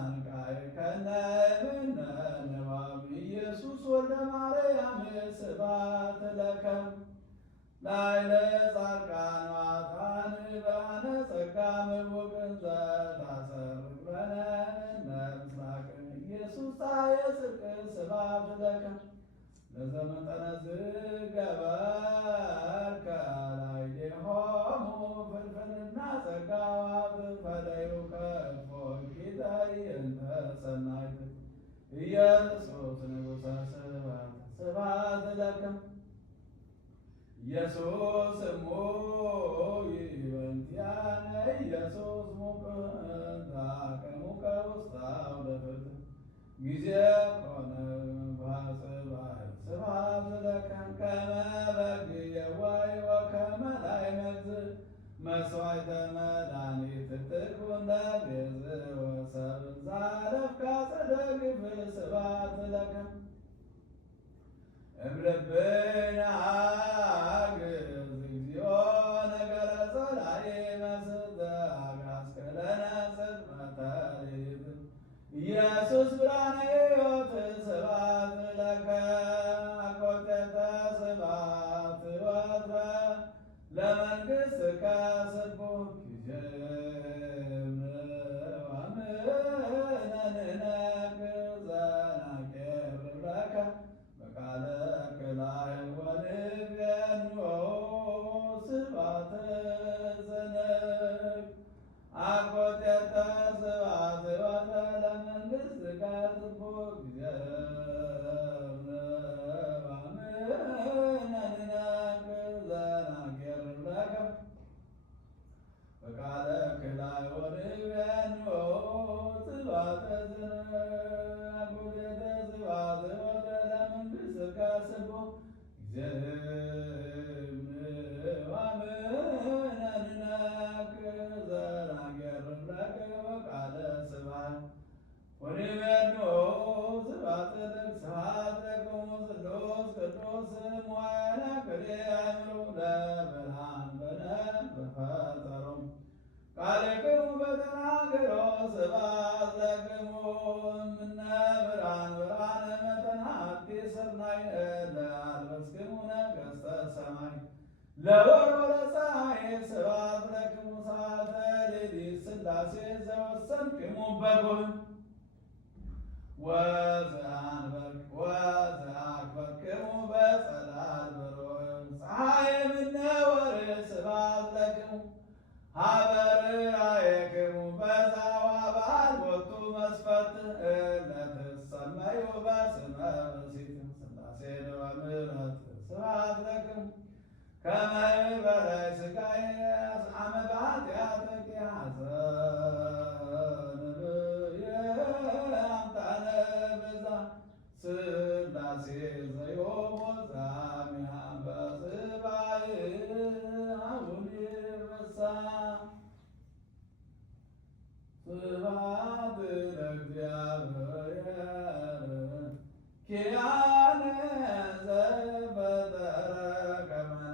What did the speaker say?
እንቃይከነ እምነ ንባብ ኢየሱስ ወልደ ማርያም ስብሐት ለከ ላዕለ ጻድቃን ወኃጥአን ብርሃነ ጸጋ ምውቅ እንዘ ታሰርቅ ለነ እምነ ምስራቅ ኢየሱስ ፀሐየ ጽድቅ ስብሐት ለከ ለዘመጠነ ዝገበርከ ላዕሌሆሙ ፍልፍልና ጸጋ ፈደዩከ እፎይኪተ እንተ ሰናይት ኢየሱስ ንጉሠ ስብሐት ስብሐት ለከ ኢየሱስ እሙ ይበንቲያነ ኢየሱስ ሙቅንታከሙከ ውስተ አውደ ፍትሕ ጊዜ ኮነ በጽባሕ ስብሐት ለከ ከመ በግዕ የዋይ ወከመ ላዕመግዝእ መሥዋዕተ መድኃኒት ትኩን ለቤዝ ወሰብእ ዘአለፍከ አጸደ ግፍዕ ስብሐት ለከ እምልብነ አግዝ እግዚኦ ነገረ ጸላኢ መስጠ አግዓዝከ ለነ ጽልመተ ሌሊት ኢየሱስ ብርሃነ ሕይወት ስብሐት ለከ አኮቴተ ስብሐት ወትረ ለመንግሥትከ ስቡሕ ወምነንነክ ዘናቄርብ ለከ በቃለ ክላይ ወንቤኖ ስብሐተ ዘነክ አኮቴተ ስብሐት ወትረ ለመንግሥትከ ስቡሕ ወምነንነክ ዘናቄርብ ለከ በቃለ ክላይ ወንቤኖ ስብሐተ ዘነክ አኮቴተ ስብሐት ወትረ ለመንግሥትከ ስቡሕ ወምነንነክ ዘናቄርብ ለከ በቃለ ስብሐት ወንቤኖ ስብሐት ለከ ስብሐት ለክሙ ስሉስ ቅዱስ እሙኃይለ ክልኤ አእምሮ ለብርሃን በነፍስ በፈጠሮሙ ቃልክሙ በተናገሮ ስብሐት ለክሙ እምነ ብርሃን ብርሃነ መጠነ ሀብቲ ሰናይ ለአልበስክሙ ነገሥተ ሰማይ ለወር ወለፀሐይ ስብሐት ለክሙ ሰዓተ ሌሊት ሥላሴ ዘወሰንክሙ በጉህ ወዘአክበርክሙ በጸላል ብሩህ ፀሐይ እምነ ወርኅ ስብሐት ለክሙ ሀበ ርአየክሙ በዛዋባል ቦቱ መስፈርት እለትሰመዩ በስመ ብእሲት ሥላሴ ወምሕረት ስብሐት ለክሙ ከመ በላይ ሥጋዬ አመ በኃጢአትከ ሐዘንብየ አምጣነ ቤዛ ሥላሴ ዘዮሙ ዛሚሃ በጽባሕ አቡነ ይርሳ ስብሐት ለእግዚአብሔር ኪያ